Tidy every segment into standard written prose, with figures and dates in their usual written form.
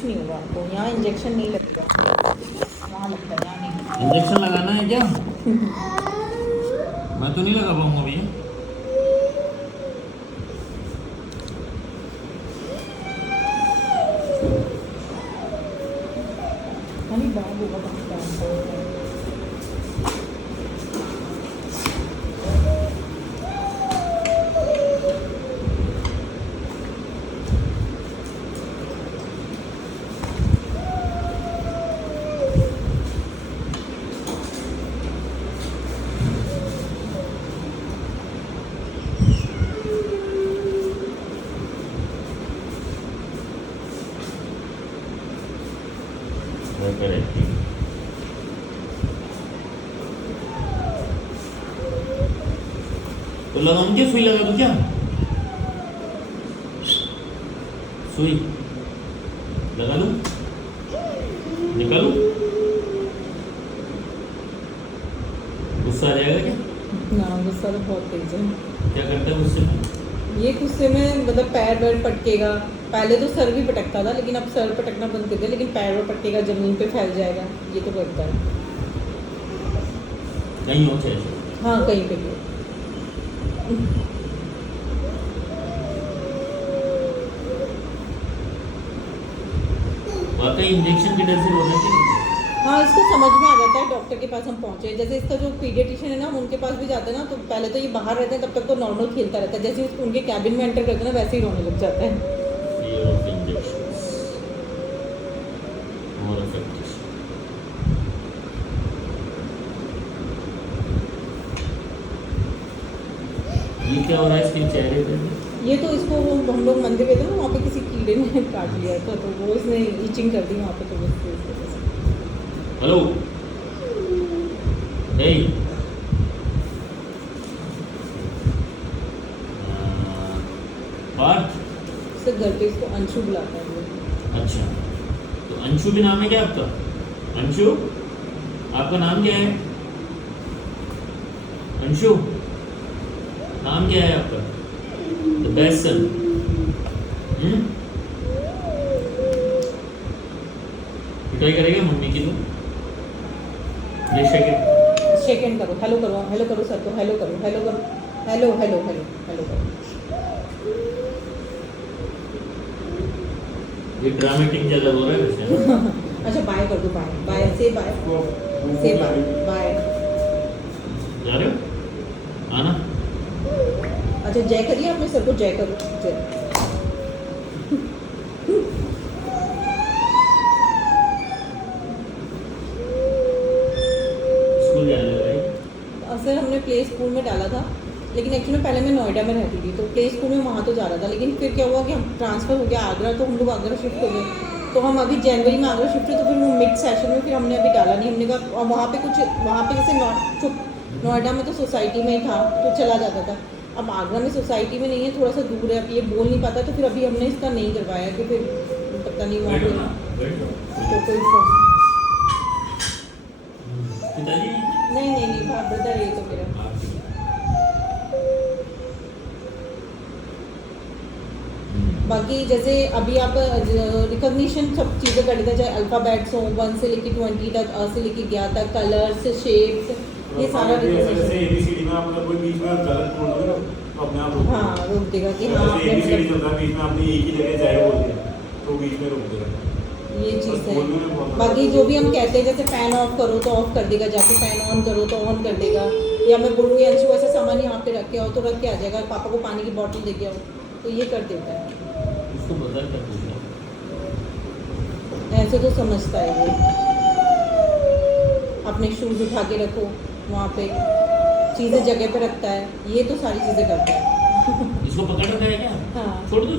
कुछ नहीं होगा आपको। यहाँ इंजेक्शन नहीं लगेगा, वहाँ लगता है, यहाँ नहीं। इंजेक्शन लगाना है क्या? मैं तो नहीं लगा पाऊंगा भैया। अरे बाबू का तो लगाऊं क्या? सुई लगा दूं क्या? सुई लगा लूं? निकालूं? गुस्सा आ जाएगा क्या? ना, गुस्सा तो बहुत तेज है। क्या करता है गुस्से में? ये गुस्से में मतलब पैर वैर पटकेगा। पहले तो सर भी पटकता था, लेकिन अब सर पटकना बंद कर दिया, लेकिन पैर वैर पटकेगा, जमीन पे फैल जाएगा, ये तो करता है। कहीं और चाहिए? हाँ, कहीं पे भी। वाकई इंजेक्शन के डर से बोल रहे थे। हाँ, इसको समझ में आ जाता है। डॉक्टर के पास हम पहुँचे, जैसे इसका जो पीडियाट्रिशियन है ना, हम उनके पास भी जाते हैं ना, तो पहले तो ये बाहर रहते हैं, तब तक तो नॉर्मल खेलता रहता है। जैसे ही उनके कैबिन में एंटर करते हैं ना, वैसे ही रोने लग जाता है। Fear of injections. More effective. ये क्या हो रहा है इसके चेहरे पे? ये तो इसको वो हम लोग मंदिर गए थे ना, वहाँ पे किसी कीड़े ने काट लिया था, तो वो इसने ईचिंग कर दी वहाँ पे, तो इसकी वजह से। हेलो, हे, बात। इससे घर पे इसको अंशु बुलाता है वो। अच्छा, तो अंशु भी नाम है क्या आपका? अंशु, आपका नाम क्या है? अंशु, नाम क्या है आपका? द बेस्ट सन। पिटाई करेगा मम्मी की तो? ये सेकंड करो, हेलो करो, हेलो करो सर को, हेलो करो, हेलो करो, हेलो हेलो हेलो हेलो करो। ये ड्रामेटिक ज्यादा हो रहा है वैसे। अच्छा, बाय कर दो, बाय बाय से बाय से बाय बाय। जा रहे हो? आना। अच्छा, जय करिए अपने सर को, जय करो, जय। स्कूल जाने लगा है? सर हमने प्ले स्कूल में डाला था, लेकिन एक्चुअली पहले मैं नोएडा में रहती थी, तो प्ले स्कूल में वहाँ तो जा रहा था, लेकिन फिर क्या हुआ कि हम ट्रांसफ़र हो गया आगरा, तो हम लोग आगरा शिफ्ट हो गए। तो हम अभी जनवरी में आगरा शिफ्ट हुए, तो फिर वो मिड सेशन में फिर हमने अभी डाला नहीं। हमने कहा, और वहाँ पे कुछ, वहाँ पे जैसे नोएडा में तो सोसाइटी में ही था, तो चला जाता था। अब आगरा में सोसाइटी में नहीं है, थोड़ा सा दूर है, अब ये बोल नहीं पाता, तो फिर अभी हमने इसका नहीं करवाया कि फिर पता नहीं वहाँ पे तो कोई पिताजी नहीं नहीं नहीं, ब्रदर है ये तो मेरा। बाकी जैसे अभी आप रिकॉग्निशन सब चीज़ें कर लेते हैं, चाहे अल्फ़ाबेट्स हो 1 से लेके 20 तक, अ से लेके 11 तक, कलर्स, शेप्स, ये सारा जैसे एबीसीडी में आप कोई बीच में गलत बोल दोगे ना, तो अपने आप रोक देगा। हाँ, रोक देगा कि हाँ जैसे आपने एबीसीडी मतलब चल रहा है, बीच में आपने एक ही जगह जाए बोल दिया, तो बीच में रोक देगा। ये चीज़ बस बोलने में है। बहुत बाकी जो भी हम कहते हैं, जैसे फ़ैन ऑफ करो तो ऑफ कर देगा, जाके फ़ैन ऑन करो तो ऑन कर देगा, या मैं बोलूँगी अंशु ऐसा सामान यहाँ पे रख के आओ, तो रख के आ जाएगा, पापा को पानी की बॉटल दे के आओ, तो ये कर देता है। उसको बता क्या पूछना? ऐसे तो समझता है ये। अपने शूज़ उठा के रखो वहाँ पे, चीज़ें जगह पे रखता है, ये तो सारी चीज़ें करता है। इसको पकड़ रखा है क्या? हाँ, छोड़ दो।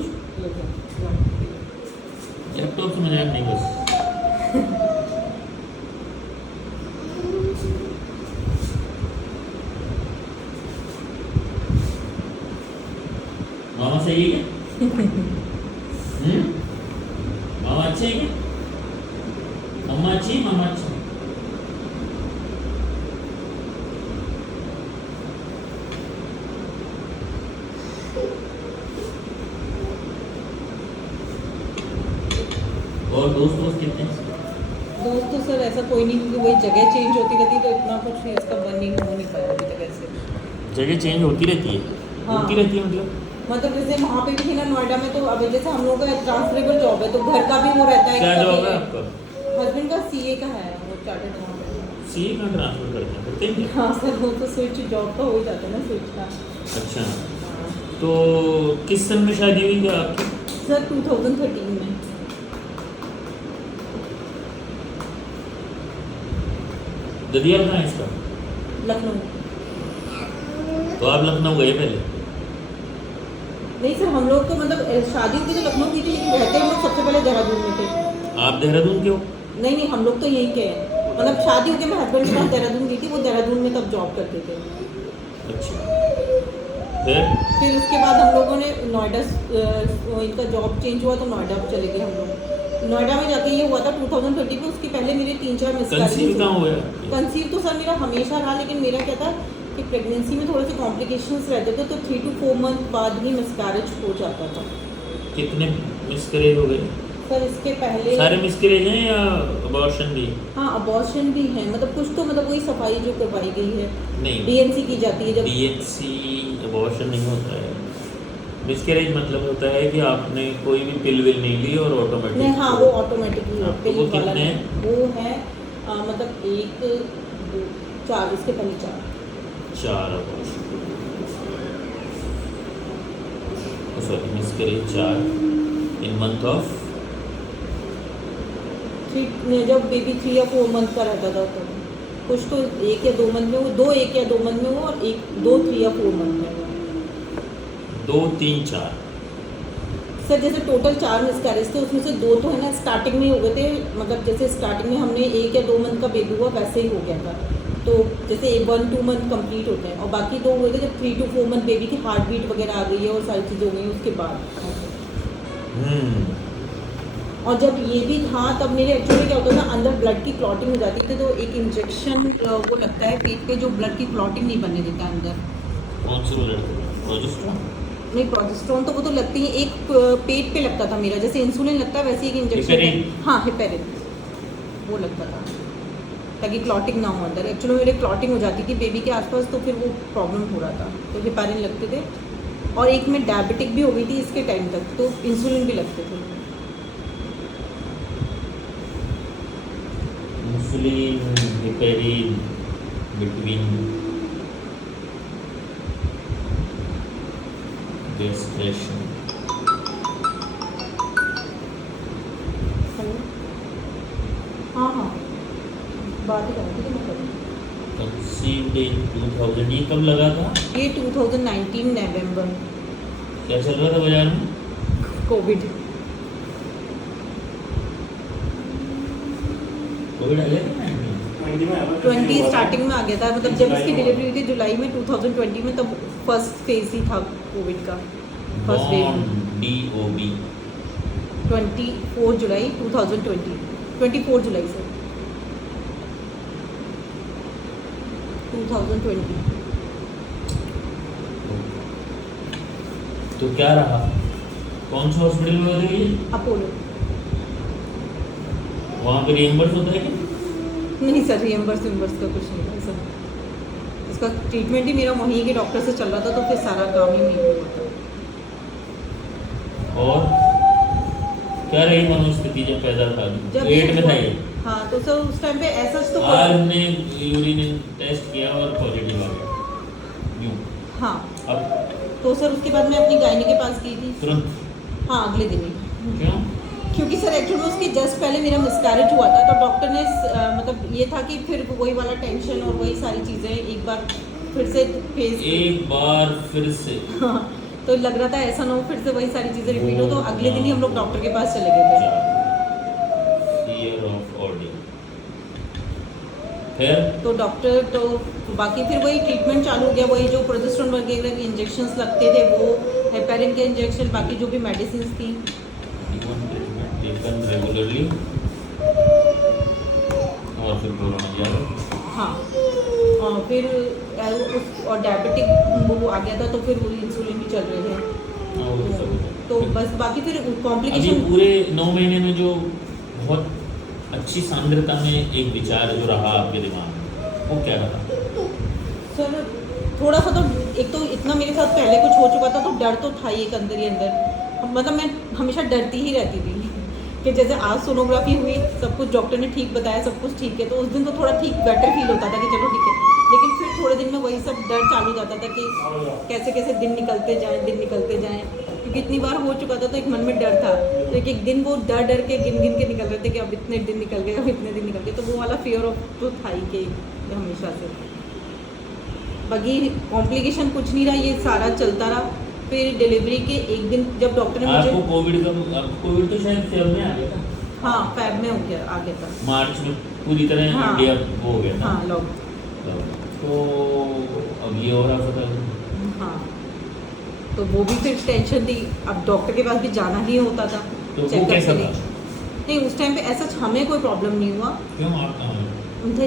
लैपटॉप से मजाक नहीं बस। मामा सही है क्या? मामा अच्छे है क्या? मम्मा अच्छी है, मामा अच्छा है? और दोस्त कितने हैं? दोस्त तो सर ऐसा कोई नहीं, क्योंकि वही जगह चेंज होती रहती है, तो इतना कुछ इसका बर्निंग हो नहीं पाया अभी तक ऐसे। जगह चेंज होती रहती है? हाँ। होती रहती है मतलब? मतलब जैसे वहाँ पे भी थी ना नोएडा में, तो अभी जैसे हम लोग का ट्रांसफरेबल जॉब है, तो घर का भी वो रहता है। क्या जॉब है आपका? हस्बैंड का सीए का है, वो चार्टर्ड अकाउंटेंट। सीए का ट्रांसफर करते हैं क्या? हाँ सर, वो तो स्विच जॉब का हो ही जाता है ना, स्विच का। अच्छा, हाँ। तो किस सन में शादी हुई क्या आपकी? सर 2013 में। ददियाल कहाँ है इसका? लखनऊ। तो आप लखनऊ गए पहले? नहीं सर, हम लोग तो मतलब शादी की तो लखनऊ की थी, लेकिन रहते हम लोग सबसे पहले देहरादून में थे। आप देहरादून के हो? नहीं, हम लोग तो यहीं के हैं। मतलब शादी होकर मैं हस्बैंड के पास देहरादून गई थी, वो देहरादून में तब जॉब करते थे। अच्छा, फिर उसके बाद हम लोगों ने नोएडा, इनका जॉब चेंज हुआ तो नोएडा चले गए हम लोग। नोएडा में जाके ये हुआ था 2020 में। उसके पहले मेरे 3-4 कंसीव कहाँ हुआ? कंसीव तो सर मेरा हमेशा रहा, लेकिन मेरा क्या था कि प्रेगनेंसी में थोड़े से कॉम्प्लिकेशंस रहते थे, तो 3 to 4 मंथ बाद ही मिसकैरेज हो जाता था। कितने मिसकैरेज हो गए? सर इसके पहले सारे मिसकैरेज हैं या अबॉर्शन भी? हाँ, अबॉर्शन भी है, मतलब कुछ तो मतलब वही सफाई जो करवाई गई है, नहीं, डीएनसी की जाती है जब। डीएनसी अबॉर्शन नहीं होता है। मिसकैरेज मतलब होता है कि आपने कोई भी पिल विल नहीं ली और ऑटोमेटिक। नहीं, हाँ वो ऑटोमेटिकली हाँ, तो वो कितने हैं? वो है मतलब 1 2 4, इसके पहले 4 abortion, sorry miscarriage 4 in month of 3, जब बेबी 3 या 4 मंथ का रहता था, तो कुछ तो 1 या 2 मंथ में वो, 1 या 2 मंथ में वो, और 1 2 3 या 4 मंथ में वो। 2 3 4 सर जैसे टोटल 4 मिसकैरेज थे, उसमें से 2 तो है ना स्टार्टिंग में हो गए थे। मतलब जैसे स्टार्टिंग में हमने 1 या 2 मंथ का बेबी हुआ वैसे ही हो गया था, तो जैसे 1-2 मंथ कंप्लीट होते हैं, और बाकी 2 हुए थे जब 3 to 4 मंथ बेबी की हार्ट बीट वगैरह आ गई है और सारी चीज़ें हो गई उसके बाद। और जब ये भी था तब मेरे एक्चुअली क्या होता था, अंदर ब्लड की क्लॉटिंग हो जाती थी, तो एक इंजेक्शन वो लगता है पेट पे, जो ब्लड की क्लॉटिंग नहीं बनने देता अंदर। कौन सी प्रोजेस्टेरोन? नहीं, प्रोजेस्टेरोन तो वो तो लगती है, एक पेट पे लगता था मेरा, जैसे इंसुलिन लगता है वैसे एक इंजेक्शन। हेपेरिन? हाँ, हेपेरिन वो लगता था, ताकि क्लॉटिंग ना हो अंदर। एक्चुअली मेरे क्लॉटिंग हो जाती थी बेबी के आसपास, तो फिर वो प्रॉब्लम हो रहा था, तो हेपेरिन लगते थे। और एक में डायबिटिक भी हो गई थी इसके टाइम तक, तो इंसुलिन भी लगते थे। Insulin, heparin, between gestation. हाँ, बात ही करती थी मैं कभी। कंसीव्ड इन 2000, ये कब लगा था? ये 2019 नवंबर। क्या चल रहा था बाजार में? कोविड कोविड आ गया था 20 स्टार्टिंग में आ गया था, मतलब जब इसकी डिलीवरी हुई थी जुलाई में 2020 में, तब फर्स्ट फेज ही था कोविड का, फर्स्ट वेव। DOB 24 जुलाई 2020, 24 जुलाई से 2020। तो क्या रहा? कौन सा हॉस्पिटल में होती है? अपोलो। वहाँ पे रिएम्बर्स होता है क्या? नहीं सर, रिएम्बर्स का कुछ नहीं था सर, इसका ट्रीटमेंट ही मेरा वहीं के डॉक्टर से चल रहा था, तो फिर सारा काम ही नहीं होता। और क्या रही मनोस्थिति जब पैदा था? जब पेट में था ये? हाँ, तो सर उस टाइम पे ऐसा तो आज हमने यूरिन टेस्ट किया और पॉजिटिव आ गया, यूँ। हाँ, अब तो सर उसके बाद मैं अपनी गायनी के पास गई थी। तुरंत? हाँ, अगले दिन ही। क्यों? क्योंकि सर एक्चुअली उसके जस्ट पहले मेरा मिसकैरेज हुआ था, तो डॉक्टर ने मतलब ये था कि फिर वही वाला टेंशन और वही सारी चीज़ें एक बार फिर से फेस। एक बार फिर से? हाँ, तो लग रहा था ऐसा ना हो फिर से वही सारी चीज़ें रिपीट हो, तो अगले दिन ही हम लोग डॉक्टर के पास चले गए थे। Fear of ordeal। फिर तो डॉक्टर तो बाकी फिर वही ट्रीटमेंट चालू हो गया, वही जो प्रोजेस्टेरोन वगैरह के इंजेक्शंस लगते थे, वो हेपेरिन के इंजेक्शन, बाकी जो भी मेडिसिन थी। टेकन रेगुलरली और फिर कोरोना जाएगा। हाँ, और फिर और डायबिटिक वो आ गया था, तो फिर वो इंसुलिन भी चल रहे थे, तो बस बाकी फिर अभी कॉम्प्लिकेशन। पूरे 9 महीने में जो बहुत अच्छी सांद्रता में एक विचार जो रहा आपके दिमाग में, वो क्या रहा? सर थोड़ा सा तो एक तो इतना मेरे साथ पहले कुछ हो चुका था तो डर तो था ही एक अंदर ही अंदर, मतलब मैं हमेशा डरती ही रहती थी कि जैसे आज सोनोग्राफी हुई, सब कुछ डॉक्टर ने ठीक बताया, सब कुछ ठीक है, तो उस दिन तो थोड़ा ठीक बेटर फील होता था कि चलो ठीक है, लेकिन फिर थोड़े दिन में वही सब डर चालू हो जाता था कि कैसे कैसे दिन निकलते जाएं, क्योंकि इतनी बार हो चुका था तो एक मन में डर था, तो एक दिन वो डर के गिन के निकल रहे थे कि अब इतने दिन निकल गए, अब इतने दिन निकल गए, तो वो वाला फियर ऑफ तो था ही कि हमेशा से। बाकी कॉम्प्लिकेशन कुछ नहीं रहा, ये सारा चलता रहा। फिर डिलीवरी के एक दिन जब डॉक्टर ने मुझे, आपको कोविड तो शायद फेब में आ गया था। हाँ फैब में हो गया, आ गया था मार्च में पूरी तरह हाँ, इंडिया हो गया था। हाँ लॉक, तो अब ये हो रहा पता नहीं। हाँ तो वो भी फिर टेंशन थी, अब डॉक्टर के पास भी जाना ही होता था तो वो चेकअप कैसा के लिए। था? नहीं उस टाइम पे ऐसा हमें कोई प्रॉब्लम नहीं हुआ, क्यों आप कहाँ हैं?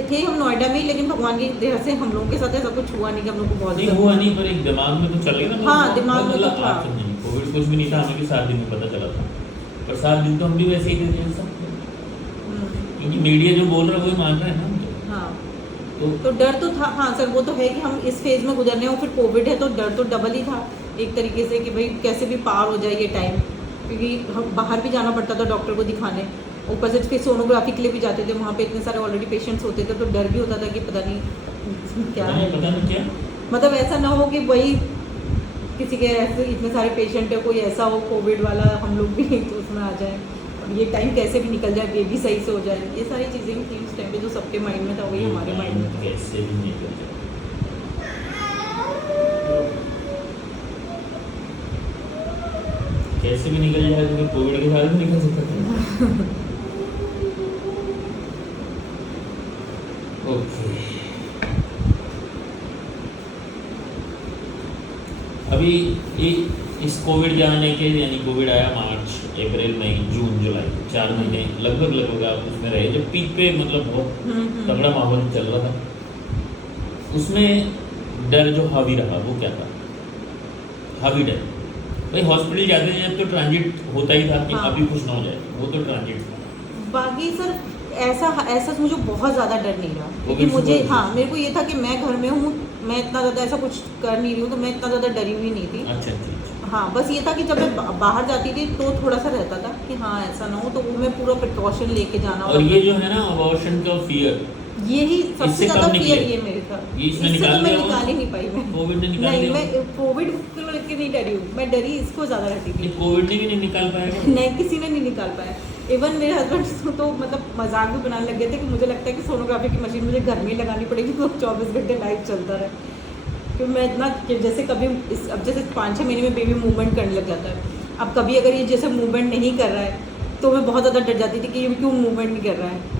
थे हम नोएडा में ही, लेकिन भगवान की दया से हम लोगों के साथ ऐसा कुछ हुआ नहीं कि हम लोग को बहुत नहीं ज़्यादा हुआ नहीं, पर एक दिमाग में तो चल गया ना। हाँ, दिमाग में तो मतलब था। आपसे नहीं, कोविड कुछ भी नहीं था, हमें भी 7 दिन में पता चला था, पर 7 दिन तो हम भी वैसे ही थे जैसे सब थे। क्योंकि मीडिया जो बोल रहा है वही मान रहा है ना हम तो। हाँ तो डर तो था, हाँ सर वो तो है कि हम इस फेज़ में गुजरने हो, फिर कोविड है तो डर तो डबल ही था एक तरीके से कि भाई कैसे भी पार हो जाए ये टाइम, क्योंकि हम बाहर भी जाना पड़ता था डॉक्टर को दिखाने, ऊपर से फिर सोनोग्राफी के लिए भी जाते थे, वहाँ पे इतने सारे ऑलरेडी पेशेंट्स होते थे, तो डर भी होता था कि पता नहीं क्या है, पता नहीं क्या। मतलब ऐसा ना हो कि वही किसी के ऐसे इतने सारे पेशेंट है, कोई ऐसा हो कोविड वाला हम लोग भी तो उसमें आ जाए, और ये टाइम कैसे भी निकल जाए, बेबी सही से हो जाए, ये सारी चीज़ें भी थी उस टाइम पे जो सबके माइंड में था, वही हमारे माइंड में था। कैसे भी नहीं कर कैसे भी निकल जाए, क्योंकि कोविड के साथ भी निकल सकता था। ओके, अभी ये इस कोविड जाने के, यानी कोविड आया मार्च अप्रैल मई जून जुलाई 4 महीने लगभग आप उसमें रहे, जब पीक पे मतलब बहुत तगड़ा माहौल चल रहा था, उसमें डर जो हावी रहा वो क्या था? हावी डर भाई हॉस्पिटल जाते थे जब तो ट्रांजिट होता ही था कि हाँ। अभी कुछ ना हो जाए, वो तो ट्रांजिट था। बाकी सर ऐसा मुझे बहुत ज़्यादा डर नहीं रहा, वो क्योंकि भी मुझे सुबह हाँ मेरे को ये था कि मैं घर में हूँ, मैं इतना ज़्यादा ऐसा कुछ कर नहीं रही हूँ, तो मैं इतना ज़्यादा डरी हुई नहीं थी। अच्छा। हाँ बस ये था कि जब मैं बाहर जाती थी तो थोड़ा सा रहता था कि हाँ ऐसा ना हो, तो वो मैं पूरा प्रिकॉशन लेके जाना, और ये जो है ना अबॉर्शन का फियर, यही इससे सबसे कब ज़्यादा निकले? फियर ये मेरे था, ये इसने इससे निकाल तो मैं लिया निकाल ही नहीं पाई मैं, कोविड ने निकाल नहीं लिया? मैं कोविड को लेके नहीं डरी हूँ, मैं डरी इसको ज़्यादा रहती थी। कोविड ने भी नहीं निकाल पाया। नहीं किसी ने नहीं निकाल पाया, इवन मेरे हस्बैंड तो मतलब मजाक भी बनाने लग गए थे कि मुझे लगता है कि सोनोग्राफी की मशीन मुझे घर में ही लगानी पड़ेगी तो 24 घंटे लाइव चलता रहे, क्योंकि मैं इतना कि जैसे कभी अब जैसे 5-6 महीने में बेबी मूवमेंट करने लग जाता है, अब कभी अगर ये जैसे मूवमेंट नहीं कर रहा है तो मैं बहुत ज़्यादा डर जाती थी कि ये क्यों मूवमेंट नहीं कर रहा है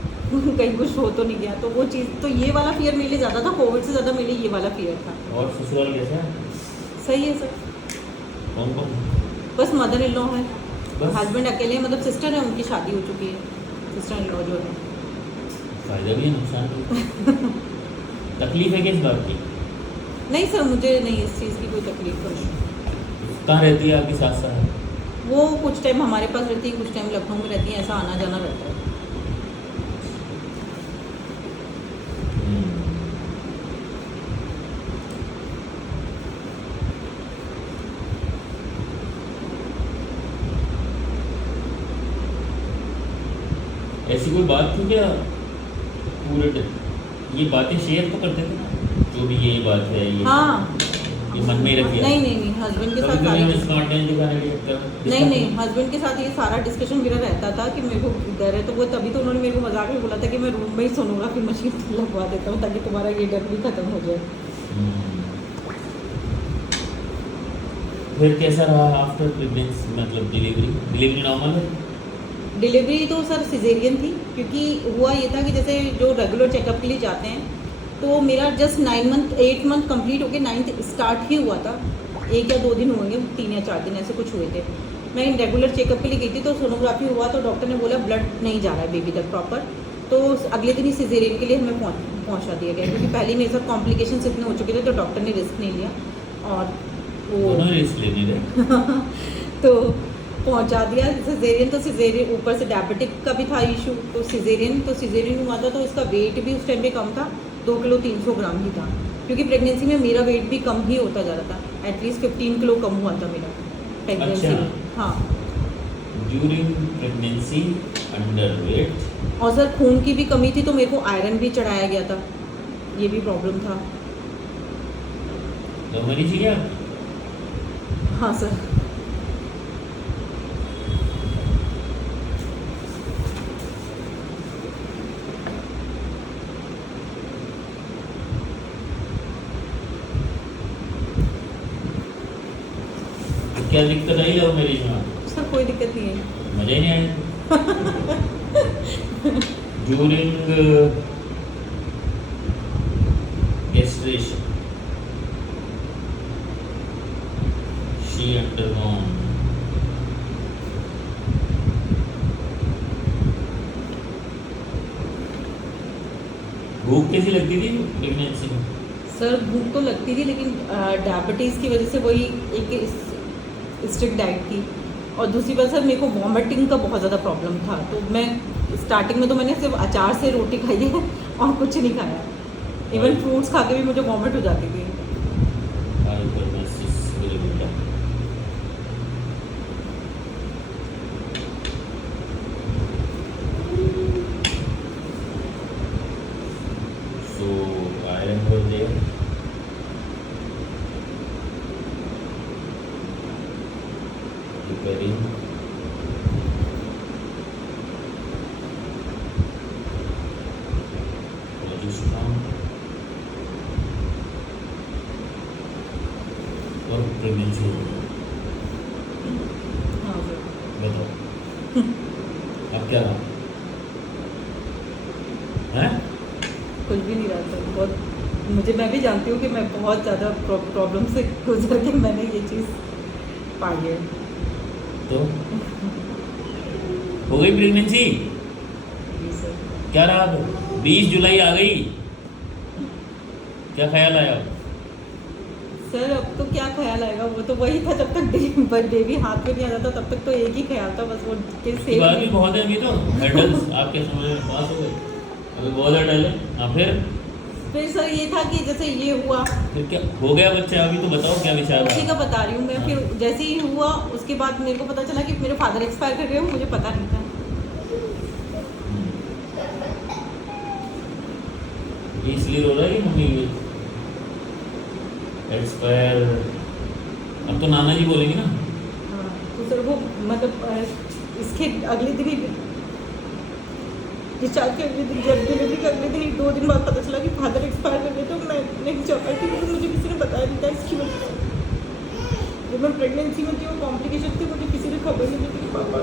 कहीं कुछ हो तो नहीं गया, तो वो चीज़ तो ये वाला फियर मेरे लिए ज़्यादा था, कोविड से ज़्यादा मेरे लिए ये वाला फियर था। और ससुराल कैसा है? सही है सर, कौन? बस मदर इन लॉ है, बस? हस्बैंड अकेले, मतलब सिस्टर है, उनकी शादी हो चुकी है, सिस्टर इन लॉ जो है। फायदा भी है नुकसान भी। तकलीफ है किस बात की? नहीं सर मुझे नहीं इस चीज़ की कोई तकलीफ नहीं। कहाँ रहती है आपकी सास? वो कुछ टाइम हमारे पास रहती है, कुछ टाइम लखनऊ में रहती है, ऐसा आना जाना रहता है। ऐसी कोई बात थी क्या पूरे ये बातें शेयर तो करते थे ना, जो भी ये बात है ये हाँ ये मन में ही रखिए। नहीं हस्बैंड के साथ कभी सारी हम कंटेंट दिखाने के चक्कर में नहीं हस्बैंड के साथ ये सारा डिस्कशन मेरा रहता था कि मेरे को डर है, तो वो तभी तो उन्होंने मेरे को मजाक में बोला था कि मैं रूम में ही सोनोग्राफी मशीन लगवा देता हूँ ताकि तुम्हारा ये डर भी खत्म हो जाए। फिर कैसा रहा आफ्टर प्रेगनेंसी, मतलब डिलीवरी नॉर्मल है? डिलीवरी तो सर सिजेरियन थी, क्योंकि हुआ ये था कि जैसे जो रेगुलर चेकअप के लिए जाते हैं, तो मेरा जस्ट 8 मंथ कंप्लीट होके 9th स्टार्ट ही हुआ था, 1 या 2 दिन हुए, 3 या 4 दिन ऐसे कुछ हुए थे। मैं रेगुलर चेकअप के लिए गई थी, तो सोनोग्राफी हुआ तो डॉक्टर ने बोला ब्लड नहीं जा रहा है बेबी तक प्रॉपर, तो अगले दिन ही सिजेरियन के लिए हमें पहुँचा दिया गया, क्योंकि पहले मेरे साथ कॉम्प्लिकेशंस इतने हो चुके थे, तो डॉक्टर ने रिस्क नहीं लिया और वो रिस्क लेने थे। तो पहुंचा दिया सिजेरियन। तो सिजेरियन ऊपर से डायबिटिक का भी था इशू, तो सिजेरियन हुआ था। तो इसका वेट भी उस टाइम पे कम था, 2 किलो 300 ग्राम ही था, क्योंकि प्रेगनेंसी में मेरा वेट भी कम ही होता जा रहा था। एटलीस्ट 15 किलो कम हुआ था मेरा प्रेगनेंसी अच्छा। में। हाँ, ड्यूरिंग प्रेगनेंसी अंडर वेट। और सर खून की भी कमी थी, तो मेरे को आयरन भी चढ़ाया गया था, ये भी प्रॉब्लम था। तो मरीज ही क्या? हाँ सर। क्या दिक्कत आई लव मैरिज में? सर कोई दिक्कत नहीं है। मजा ही नहीं आया। ड्यूरिंग gestation she undergone भूख कैसी लगती थी प्रेगनेंसी में? सर भूख तो लगती थी, लेकिन डायबिटीज़ की वजह से वही एक स्ट्रिक्ट डाइट थी, और दूसरी बात सर मेरे को वॉमिटिंग का बहुत ज़्यादा प्रॉब्लम था। तो मैं स्टार्टिंग में तो मैंने सिर्फ अचार से रोटी खाई है और कुछ नहीं खाया। इवन फ्रूट्स खा के भी मुझे वॉमिट हो जाती थी। Hypermesis biliminda. So iron was there. Repairing. Progesterone. और प्रेगनेंसी हाँ सर। बताओ अब क्या रहा है? कुछ भी नहीं रहा सर। बहुत मैं भी जानती हूँ कि मैं बहुत ज़्यादा प्रॉब्लम से गुजर के मैंने ये चीज़ पाई है। तो हो गई प्रेगनेंसी? जी सर। क्या रहा? 20 जुलाई आ गई, क्या ख्याल आया? सर अब तो क्या ख्याल आएगा, वो तो वही था जब तक बेबी हाथ में नहीं आ जाता तब तक तो एक ही ख्याल था बस, वो के इसके बाद भी बहुत है अभी तो हर्डल्स आपके समझ में पास हो गए, अभी बहुत हर्डल है। हाँ फिर सर ये था कि जैसे ये हुआ, फिर क्या हो गया बच्चा? अभी तो बताओ क्या विचार उसी है? का बता रही हूँ मैं। फिर जैसे ही हुआ उसके बाद मेरे को पता चला कि मेरे फादर एक्सपायर कर गए, मुझे पता नहीं था। इसलिए रो रहा है कि मम्मी एक्सपायर? अब तो नाना जी बोलेंगे ना। हाँ, तो सर वो मतलब इसके अगले दिन ही डिस्चार्ज के अगले दिन, जब डिलीवरी के अगले दिन ही 2 दिन बाद पता चला कि फादर एक्सपायर कर गए। तो मैं नहीं जा पाई थी क्योंकि मुझे किसी ने बताया नहीं था इसकी वजह से। जब मैं प्रेगनेंसी में थी वो कॉम्प्लिकेशन थी, मुझे किसी ने खबर नहीं दी कि पापा।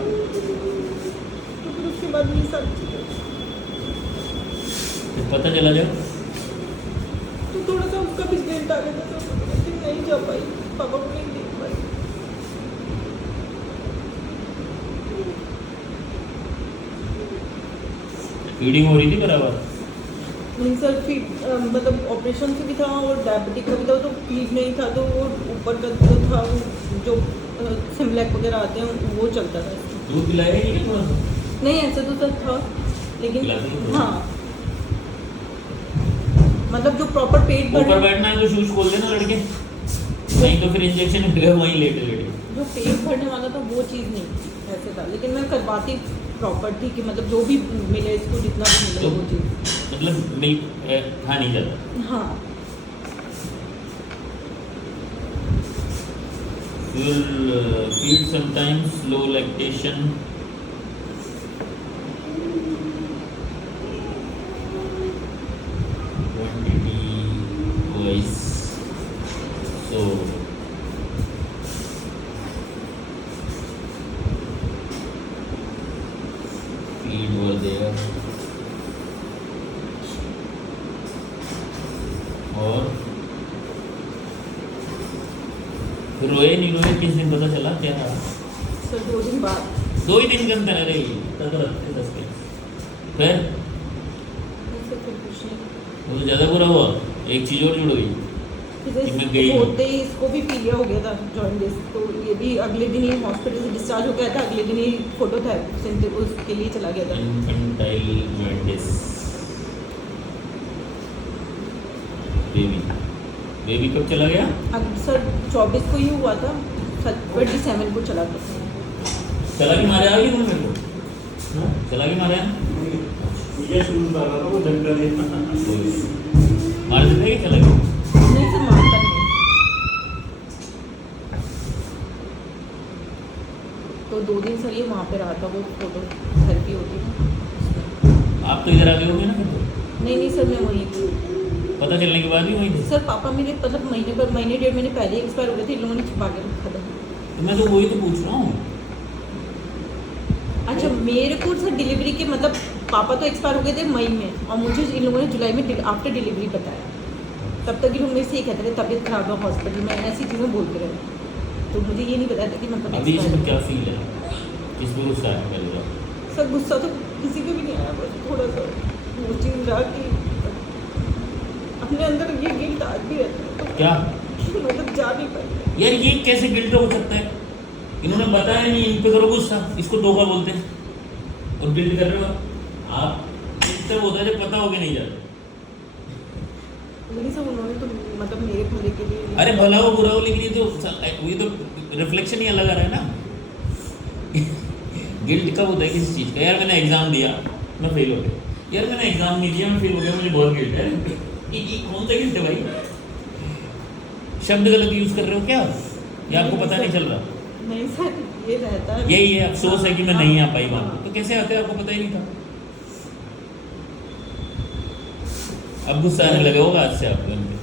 तो फिर उसके बाद ये सारी चीज़ें फिर पता चला जब तो थोड़ा सा उसका भी गिल्ट आ गया था, तो लेकिन नहीं जा पाई, पापा को नहीं देख पाई। फीडिंग हो रही थी बराबर? नहीं सर, फीड मतलब ऑपरेशन से भी था और डायबिटिक का भी था, तो फीड नहीं था। तो वो ऊपर का जो था वो जो सिमलैक वगैरह आते हैं वो चलता था। दूध पिलाया ही नहीं थोड़ा सा? नहीं ऐसा तो सर था, लेकिन पिलाते ही थे। हाँ मतलब जो प्रॉपर पेट ऊपर भरने, बैठना है तो शूज खोल देना लड़के, नहीं तो फिर इंजेक्शन मिलेगा वहीं लेटे लेटे। जो पेट भरने वाला था वो चीज़ नहीं थी, ऐसे था। लेकिन मैं करवाती प्रॉपर थी कि मतलब जो भी मिले इसको, जितना भी मिले तो वो चीज़। मतलब मिल्क खा नहीं जाता? हाँ You will feed sometimes slow lactation. Quantity wise. So feed over there. और फिर रोए नहीं रोए किस दिन पता चला क्या रहा? सर 2 दिन बाद। 2 ही दिन के अंदर है रही तब रखते 10 के फिर सर फिर कुछ नहीं। वो तो ज़्यादा बुरा हुआ, एक चीज़ और जुड़ गई। कि मैं गई होते ही इसको भी पीलिया हो गया था जॉइंडिस, तो ये भी अगले दिन ही हॉस्पिटल से डिस्चार्ज हो गया था, अगले दिन ही फोटोथेरेपी सेंटर उसके लिए चला गया था। Infantile jaundice. बेबी कब चला गया? अब सर 24 को ही हुआ था, 27 को चला गया। चला के मारे आ गई मेरे को, चला के मारे ये शुरू कर रहा था वो जंगल है। मार देते कि चला गया? नहीं सर, मारता नहीं। तो 2 दिन सर ये वहाँ पे रहा था, वो फोटोथेरेपी होती है। आप तो इधर आ गए होंगे ना फिर तो? नहीं सर, मैं वहीं थी। पता चलने के बाद ही वहीं थे? सर पापा मेरे मतलब महीने 1.5 महीने पहले एक्सपायर हो गए थे, इन लोगों ने छुपा के रखा था। तो मैं तो वही तो पूछ रहा हूँ। अच्छा, मेरे को सर डिलीवरी के मतलब पापा तो एक्सपायर हो गए थे मई में, और मुझे इन लोगों ने जुलाई में आफ्टर डिलीवरी बताया। तब तक ये लोग मेरे से ये कहते रहे तबीयत खराब है हॉस्पिटल में, ऐसी चीज़ें बोलते रहे, तो मुझे ये नहीं बताया था कि मतलब अभी expire इसमें हो क्या गया। फील है, किस पे गुस्सा है पहले बात? सर गुस्सा तो किसी को भी नहीं आया, बस थोड़ा सा वो चीज़ रहा कि अपने अंदर ये गिल्ट आज भी रहता है, तो क्या मतलब जा नहीं पाते। यार, ये कैसे गिल्ट हो सकता है? इन्होंने बताया नहीं, इन पे करो गुस्सा, इसको धोखा बोलते हैं, और गिल्ट कर रहे हो आप। इससे होता है जब पता हो के नहीं जाता। नहीं सर, उन्होंने तो मतलब मेरे भले के लिए। अरे भला हो बुरा हो, लेकिन ये तो रिफ्लेक्शन ही अलग आ रहा है ना। गिल्ट कब होता है किसी चीज़ का? यार मैंने एग्जाम दिया, मैं फेल हो गया, यार मैंने एग्जाम नहीं दिया, मैं फेल हो गया, मुझे बहुत गिल्ट है। ये कौन सा गिल्ट है भाई? शब्द गलत यूज कर रहे हो क्या? या आपको पता नहीं चल रहा? नहीं सर, ये रहता है। यही है अफसोस है कि मैं नहीं आ पाई वहां पे। तो कैसे आते आपको पता ही नहीं था? अब गुस्सा आने लगे होगा आज से आपको इनपे।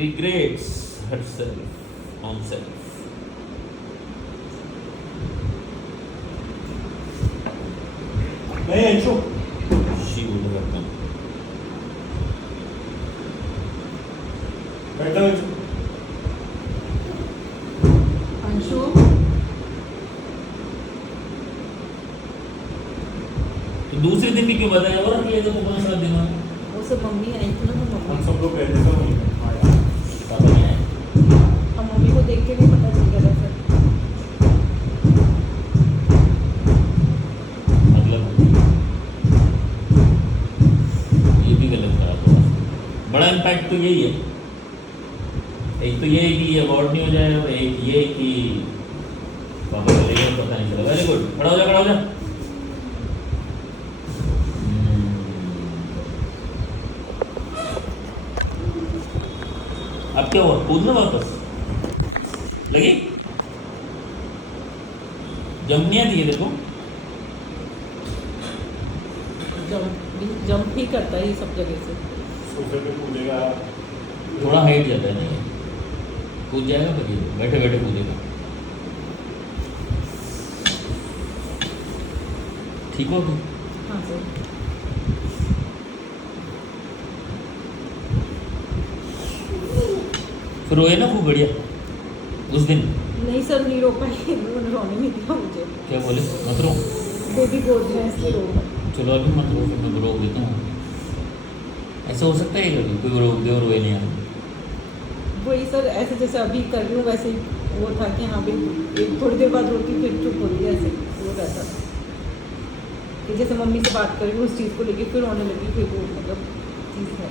Regrets herself on self. नहीं Anshu, She would have come. बैठा अंशु। अंशु, तो दूसरे दिन भी क्यों बताया? और रख लेते तो 5-7 दिन में। वो सब मम्मी आई थी ना, तो हम मम्मी सब लोग कहते थे वहीं पे। हाँ यार। पापा नहीं आए? अब मम्मी को देख के भी पता चल गया था सर। मतलब ये भी गलत करा थोड़ा। बड़ा इम्पैक्ट तो यही है, एक तो ये है कि ये अवॉर्ड नहीं हो जाए, और एक ये कि पापा चले गए पता नहीं चला। वेरी गुड, खड़ा हो जा, खड़ा हो जा। अब क्या हुआ? कूदना वापस लगी? जमनिया दिए देखो। जंप ही करता है ये सब जगह से। सोफे पे कूदेगा। थोड़ा हाइट जाता है ना, ये कूद जाएगा, कभी बैठे बैठे कूदेगा। ठीक हो गई? हाँ सर। फिर रोए ना खूब बढ़िया उस दिन? नहीं सर, नहीं रो पाई, उन्होंने रोने नहीं दिया मुझे। क्या बोले? मत रो। बेबी गोद में इसलिए रो पाई। चलो अभी मत रो, फिर मैं रोक देता हूँ। ऐसा हो सकता है कभी कोई रोक दे और रोए नहीं आए? वही सर, ऐसे जैसे अभी कर रही हूँ वैसे ही वो था कि हाँ भाई एक थोड़ी देर बाद रोती फिर चुप होती है, ऐसे वो रहता था कि जैसे मम्मी से बात कर रही हूँ उस चीज़ को लेके फिर रोने लगी, फिर वो मतलब चीज़ है।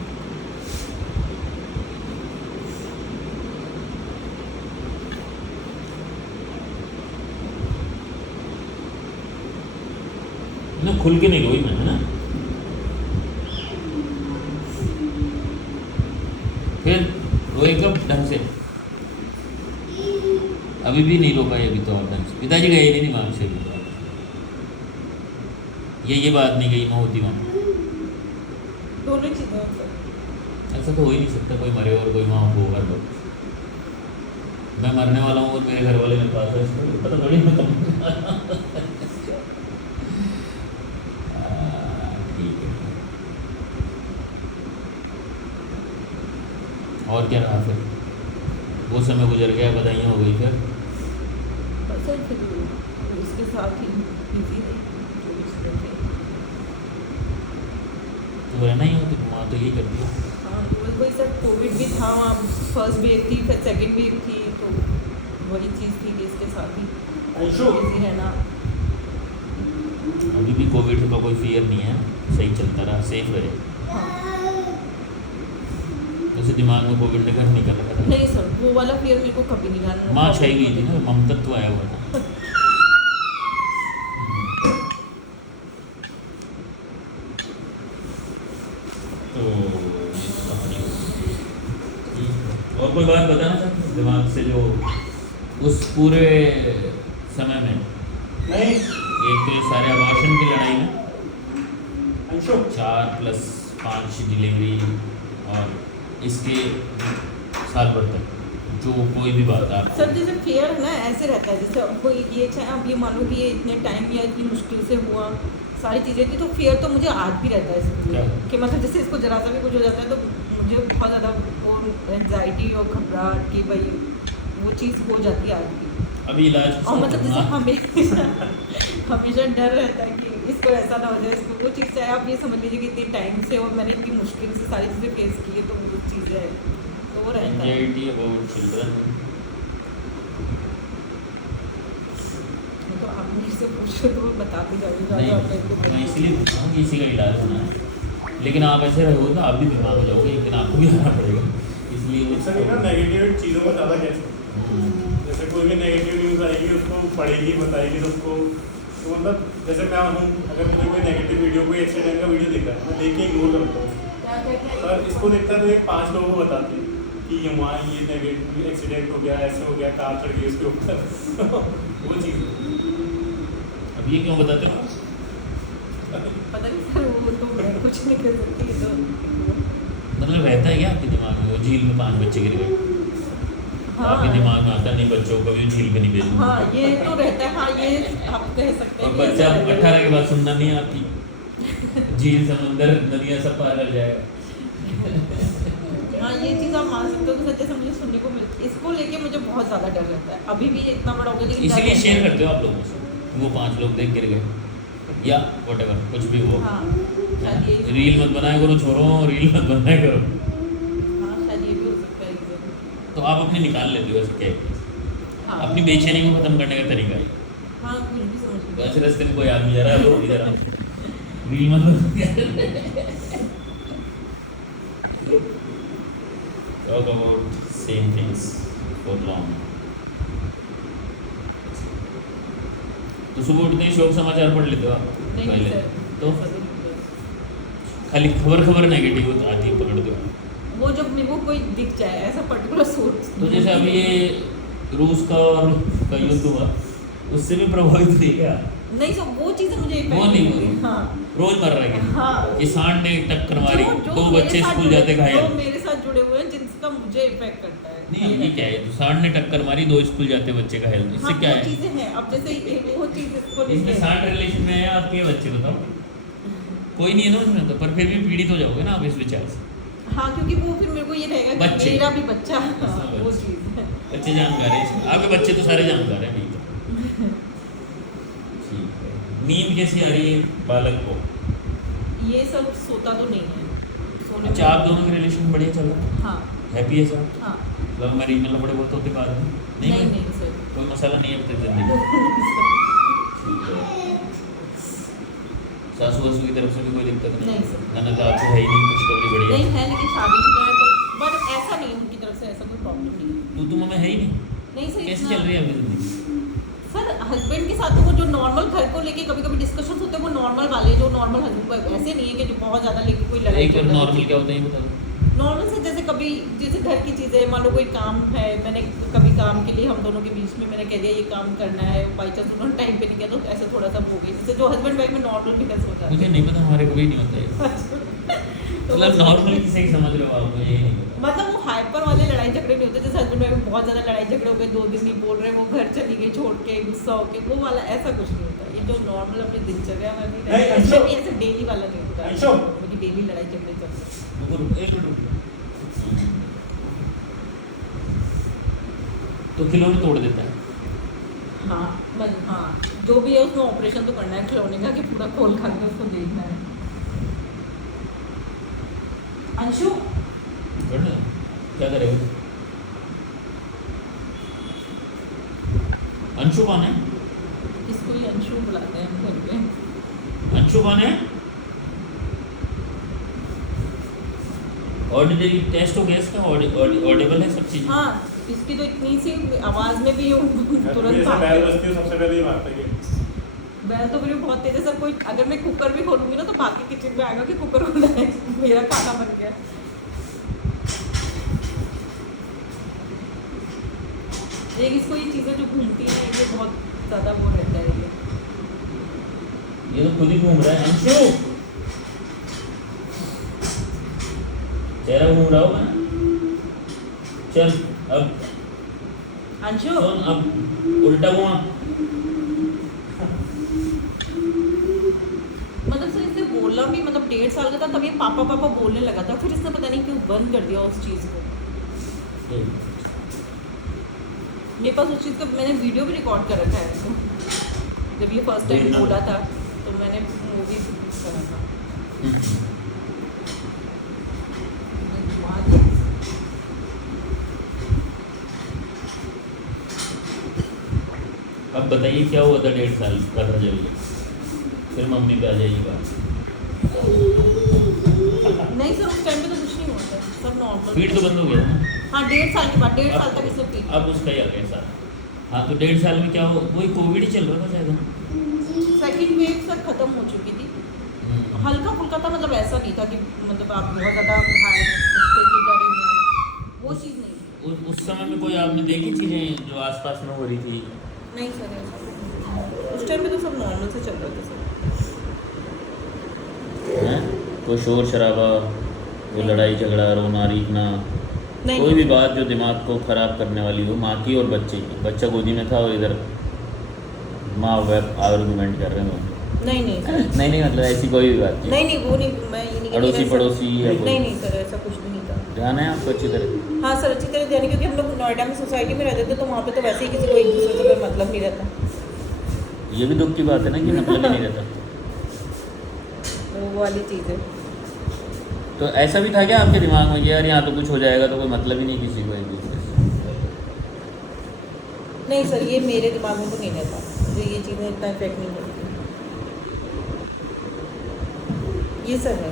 ना खुल के नहीं रोई मैं, है ना? फिर रोए कब ढंग से? अभी भी नहीं रो पाए अभी तो, और ढंग से। पिताजी गए नहीं दिमाग से भी। ये बात नहीं गई ना होती वहाँ। दोनों चीज़ें हैं सर। ऐसा तो हो ही नहीं सकता, कोई मरे और कोई वहाँ हो हर वक्त। मैं मरने वाला हूँ और मेरे घर वाले मेरे पास है, इसको पता थोड़ी मैं कम। ठीक है। और क्या रहा फिर? वो समय गुजर गया, बधाइयाँ हो गई फिर? बस सर फिर उसके साथ ही बिजी रही जो भी चीज़ें थी। तो रहना ही हो तो वहाँ तो यही करती है। हाँ तो बस वही सब कोविड भी था वहाँ, फर्स्ट वेव थी फिर सेकंड वेव थी, तो वही चीज़ थी कि इसके साथ भी अंशु बिजी रहना। अभी भी कोविड का कोई फियर नहीं है, सही चलता रहा, सेफ रहे। हाँ जैसे दिमाग में कोविड ने घर नहीं कर रखा था। नहीं सर, वो वाला फियर मेरे को कभी नहीं आना। माँ छाई गई थी ना, ममतत्व आया हुआ था। तो और कोई बात बताना चाहते हैं दिमाग से जो उस पूरे समय में, नहीं एक तो ये सारे अबॉर्शन की लड़ाई में अंशु 4+5 डिलीवरी और इसके साल भर तक जो कोई भी बात आप सर जैसे फेयर है ना ऐसे रहता है, जैसे अब कोई ये चाहे अब ये मान लो कि ये इतने टाइम या इतनी मुश्किल से हुआ सारी चीज़ें थी, तो फेयर तो मुझे आज भी रहता है इसमें क्या? कि मतलब जैसे इसको जरा सा भी कुछ हो जाता है तो मुझे बहुत ज़्यादा वो एंजाइटी और घबराहट कि भाई वो चीज़ हो जाती है आज भी। अभी इलाज और मतलब जैसे हमेशा हमेशा डर रहता है कि इसको ऐसा ना हो जाए, इसको वो चीज़ चाहे आप ये समझ लीजिए कि इतने टाइम से और मैंने इतनी मुश्किल से सारी चीज़ें फेस की है, तो वो चीज़ें है तो वो रहता है। Anxiety about children. तो आप मुझसे पूछो तो मैं बताती नहीं जाऊँगी। मैं इसीलिए पूछ रहा हूँ कि इसी का इलाज होना है, लेकिन आप ऐसे रहोगे तो आप भी बीमार हो जाओगे, लेकिन आपको भी आना पड़ेगा, इसलिए सर ना नेगेटिव चीज़ों को ज़्यादा कैसे, जैसे कोई भी नेगेटिव न्यूज़ आएगी उसको पढ़ेगी बताएगी सबको, तो मतलब जैसे मैं हूँ अगर मुझे कोई नेगेटिव वीडियो कोई एक्सीडेंट का वीडियो दिखा है मैं देख के इग्नोर करता हूँ, पर इसको देखता है तो ये 5 लोगों को बताते हैं कि ये वहाँ ये नेगेटिव एक्सीडेंट हो गया, ऐसे हो गया, कार चढ़ गई उसके ऊपर वो चीज़। अब ये क्यों बताते हो? पता नहीं सर, वो तो मैं कुछ नहीं कर सकती तो। मतलब रहता है क्या आपके दिमाग में वो झील में 5 बच्चे गिर गए? हाँ आपके दिमाग में आता नहीं बच्चों को कभी झील में नहीं भेजना। हाँ ये तो रहता है, हाँ ये आप कह सकते हैं और कि बच्चा ऐसा रहता है। 18 के बाद सुनना नहीं आती, झील समंदर नदियाँ सब पार कर जाएगा। हाँ ये चीज़ आप मान सकते हो कि सच्चे से मुझे सुनने को मिलती है, इसको लेके मुझे बहुत ज़्यादा डर रहता है, अभी भी इतना बड़ा हो गया लेकिन डर इसीलिए रहता शेयर है। करते हो आप लोगों से, वो 5 लोग देख गिर गए या व्हाटएवर कुछ भी हो। हाँ शायद ये रील मत बनाया करो छोरो, रील मत बनाया करो। हाँ शायद ये भी हो सकता है reason। तो आप अपनी निकाल लेते हो ऐसे कह हाँ अपनी बेचैनी को खत्म करने का तरीका है। हाँ कुछ भी समझ तो लीजिए। ऐसे रास्ते में कोई आदमी जा रहा है वो इधर आओ। रील मत बना। Talk about same things for long. तो सुबह उठते ही शोक समाचार पढ़ लेते हो आप नहीं पहले? सर तो ऐसा तो नहीं है। खाली खबर नेगेटिव आती है पकड़ते हो। वो जब मेरे को कोई दिख जाए ऐसा पर्टिकुलर सोच, तो जैसे अभी ये रूस का और का युद्ध हुआ उससे भी प्रभावित हुई क्या? नहीं तो वो चीज़ें मुझे वो impact नहीं हुई। हुई। हाँ रोजमर्रा के हाँ किसान ने टक्कर मारी, जो 2 मेरे बच्चे साथ स्कूल जुड़े- जाते जो घायल। मेरे साथ जुड़े हुए हैं जिनका मुझे इफेक्ट करता है। नहीं ये क्या है, सांड ने टक्कर मारी, 2 स्कूल जाते बच्चे घायल, इससे हाँ क्या वो है? चीज़ें हैं, अब जैसे एक वो चीज़ इसको इसमें लेके- सांड रिलेशन में है आपके बच्चे, बताओ कोई नहीं है ना उसमें, तो पर फिर भी पीड़ित हो जाओगे ना आप इस विचार से। हाँ क्योंकि वो फिर मेरे को ये रहेगा कि बच्चे। मेरा भी बच्चा, हाँ, बच्चे। वो चीज़ है। बच्चे जानकार है इसमें, आपके बच्चे तो सारे जानकार हैं। ठीक है ठीक है। नींद कैसी आ रही है बालक को? ये सब सोता तो नहीं है, सोने अच्छा आप दोनों के रिलेशन बढ़िया चल रहा है, हाँ हैप्पी है सब? हाँ लव मैरिज मतलब बड़े बहुत होते बाद में नहीं नहीं नहीं सर कोई मसाला नहीं है अपनी जिंदगी? ठीक है। सासू वासू की तरफ से भी कोई दिक्कत नहीं सर। ननद आपसे है ही नहीं, खुशखबरी बढ़िया। नहीं है लेकिन शादीशुदा है तो, बट ऐसा नहीं उनकी तरफ से ऐसा कोई प्रॉब्लम नहीं है। तू में है ही नहीं, नहीं सर कैसे इतना- चल रही है अपनी जिंदगी? सर हस्बैंड के साथ तो वो जो नॉर्मल घर को लेके कभी कभी डिस्कशंस होते हैं वो नॉर्मल वाले जो नॉर्मल हस्बैंड, ऐसे नहीं है कि जो बहुत ज़्यादा लेके कोई लड़ाई एक झगड़ा नॉर्मल होती है। क्या होता है ये बता दो। नॉर्मल से जैसे कभी जैसे घर की चीज़ें, मान लो कोई काम है, मैंने कभी काम के लिए हम दोनों के बीच में मैंने कह दिया ये काम करना है, बाई चांस उन्होंने टाइम पे नहीं किया तो ऐसा थोड़ा सा हो गई, जैसे जो हस्बैंड वाइफ में नॉर्मल भी कैसे होता मुझे है। नहीं पता, हमारे को भी नहीं होता है। तो मतलब नॉर्मल किसे समझ रहे हो आप, मुझे ये नहीं पता। मतलब वो हाइपर वाले लड़ाई झगड़े नहीं होते, जैसे हस्बैंड वाइफ में बहुत ज़्यादा लड़ाई झगड़े हो गए, 2 दिन नहीं बोल रहे, वो घर चली गई छोड़ के, गुस्सा होके, वो वाला ऐसा कुछ नहीं होता। ये जो नॉर्मल अपनी दिनचर्या में भी नहीं, रहता है, अंशु। भी ऐसे डेली वाला नहीं होता अंशु। क्योंकि डेली लड़ाई झगड़े चलते हैं। रुको, एक मिनट रुको। तो खिलौने तोड़ देता है। हाँ मतलब हाँ जो भी है उसमें ऑपरेशन तो करना है खिलौने का कि पूरा खोल खा के उसको देखना है। अंशु कर लो। क्या करेगा? अंशु कौन है? इसको ही अंशु बुलाते हैं हम घर पे। अंशु कौन है? ऑडिटरी टेस्ट हो गया इसका? ऑडिबल है सब चीज़? हाँ, इसकी तो इतनी सी आवाज़ में भी तुरंत जैसे भागते बैल हैं। बजती है सबसे पहले ही मारता है बैल तो मेरे बहुत तेज है सर। कोई अगर मैं कुकर भी खोलूंगी ना तो भाग के किचन में आएगा कि कुकर खोला है, मेरा खाना बन गया। एक इसको ये चीज़ें जो घूमती हैं ये बहुत ज़्यादा वो रहता है ये तो खुद ही घूम रहा है। अंशु चेहरा घूम रहा होगा ना? चल अब अंशु सुन, अब उल्टा घुमा। मतलब सर इसने बोलना भी मतलब 1.5 साल का था तब ये पापा पापा बोलने लगा था, फिर इसने पता नहीं क्यों बंद कर दिया उस चीज़ को। मेरे पास उस चीज़ का मैंने वीडियो भी रिकॉर्ड कर रखा है इसको। जब ये फर्स्ट टाइम बोला था तो मैंने मूवी करा था। अब बताइए क्या हुआ था 1.5 साल का था जब ये? फिर मम्मी पे आ जाएगी बात। नहीं सर उस टाइम पे तो कुछ नहीं हुआ था, सब नॉर्मल। फीड तो बंद हो गया था ना? हाँ 1.5 साल के बाद 1.5 साल तक इसको फीड। अब उसका ही आ गया सारा। हाँ तो 1.5 साल में क्या हो, वही कोविड ही चल रहा था शायद। सेकंड वेव सर खत्म हो चुकी थी, हल्का फुल्का था, मतलब ऐसा नहीं था कि मतलब आप बहुत ज़्यादा हाई उससे कि डरे हुए, वो चीज़ नहीं। उस समय में कोई आपने देखी चीज़ें जो आसपास में हो रही थी? नहीं सर ऐसा उस टाइम पे तो सब नॉर्मल से चल रहा था सर। हैं? कोई शोर शराबा, कोई लड़ाई झगड़ा, रोना रीखना, नहीं कोई भी बात जो दिमाग को ख़राब करने वाली हो, माँ की और बच्चे की? बच्चा गोदी में था और इधर माँ वेब आर्गूमेंट कर रहे हैं। नहीं नहीं सर नहीं मतलब ऐसी कोई भी बात नहीं वो नहीं, मैं ये नहीं अड़ोसी पड़ोसी या कोई? नहीं सर ऐसा कुछ भी नहीं था। ध्यान है आपको अच्छी तरह? हाँ सर अच्छी तरह ध्यान है, क्योंकि हम लोग नोएडा में सोसाइटी में रहते थे तो वहाँ पे तो वैसे ही किसी को एक दूसरे से कोई मतलब नहीं रहता। ये भी दुख की बात है ना कि मतलब ही नहीं रहता। तो वो वाली चीज़ है। तो ऐसा भी था क्या आपके दिमाग में कि यार यहाँ तो कुछ हो जाएगा तो कोई मतलब ही नहीं किसी को एक दूसरे से? नहीं सर ये मेरे दिमाग में तो नहीं रहता, मुझे ये चीज़ें इतना इफेक्ट नहीं करती। ये सर है।